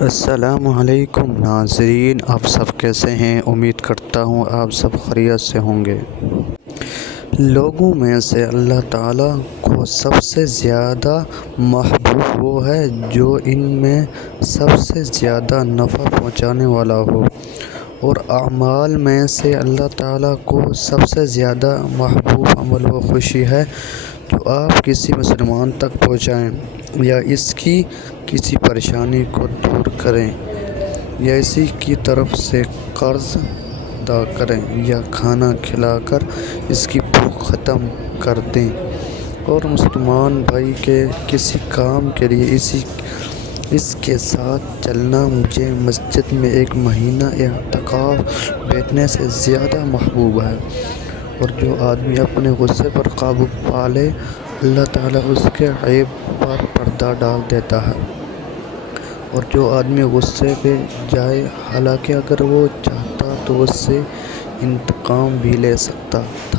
السلام علیکم ناظرین، آپ سب کیسے ہیں؟ امید کرتا ہوں آپ سب خیریت سے ہوں گے۔ لوگوں میں سے اللہ تعالیٰ کو سب سے زیادہ محبوب وہ ہے جو ان میں سب سے زیادہ نفع پہنچانے والا ہو، اور اعمال میں سے اللہ تعالیٰ کو سب سے زیادہ محبوب عمل و خوشی ہے جو آپ کسی مسلمان تک پہنچائیں، یا اس کی کسی پریشانی کو دور کریں، یا اسی کی طرف سے قرض ادا کریں، یا کھانا کھلا کر اس کی بھوک ختم کر دیں۔ اور مسلمان بھائی کے کسی کام کے لیے اس کے ساتھ چلنا مجھے مسجد میں ایک مہینہ اعتکاف بیٹھنے سے زیادہ محبوب ہے۔ اور جو آدمی اپنے غصے پر قابو پا لے، اللہ تعالیٰ اس کے عیب پر پردہ ڈال دیتا ہے، اور جو آدمی غصے پہ جائے حالانکہ اگر وہ چاہتا تو اس سے انتقام بھی لے سکتا تھا۔